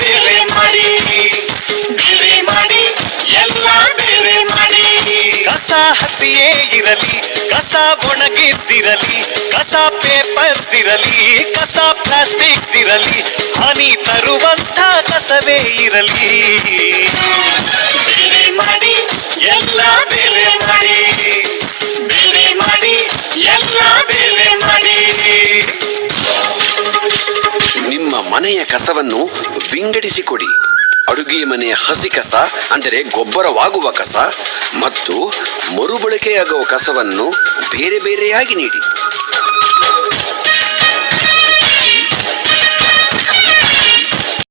ಬೇರೆ ಮಾಡಿ, ಬೇರೆ ಮಾಡಿ, ಎಲ್ಲ ಬೇರೆ ಮಾಡಿ. ಕಸ ಹಸಿಯೇ ಇರಲಿ, ಕಸ ಒಣಗಿಸಿರಲಿ, ಕಸ ಪೇಪರ್ಸ್ ಇರಲಿ, ಕಸ ಪ್ಲಾಸ್ಟಿಕ್ಸ್ ಇರಲಿ, ಹಾನಿ ತರುವಂಥ ಕಸವೇ ಇರಲಿ. ಬೇರೆ ಮಾಡಿ, ಎಲ್ಲ ಬೇರೆ ಮಾಡಿ, ಬೇರೆ ಮಾಡಿ, ಎಲ್ಲ ಬೇರೆ ಮಾಡಿ. ನಿಮ್ಮ ಮನೆಯ ಕಸವನ್ನು ವಿಂಗಡಿಸಿಕೊಡಿ. ಅಡುಗೆ ಮನೆಯ ಹಸಿ ಕಸ ಅಂದರೆ ಗೊಬ್ಬರವಾಗುವ ಕಸ ಮತ್ತು ಮರುಬಳಕೆಯಾಗುವ ಕಸವನ್ನು ಬೇರೆ ಬೇರೆಯಾಗಿ ನೀಡಿ.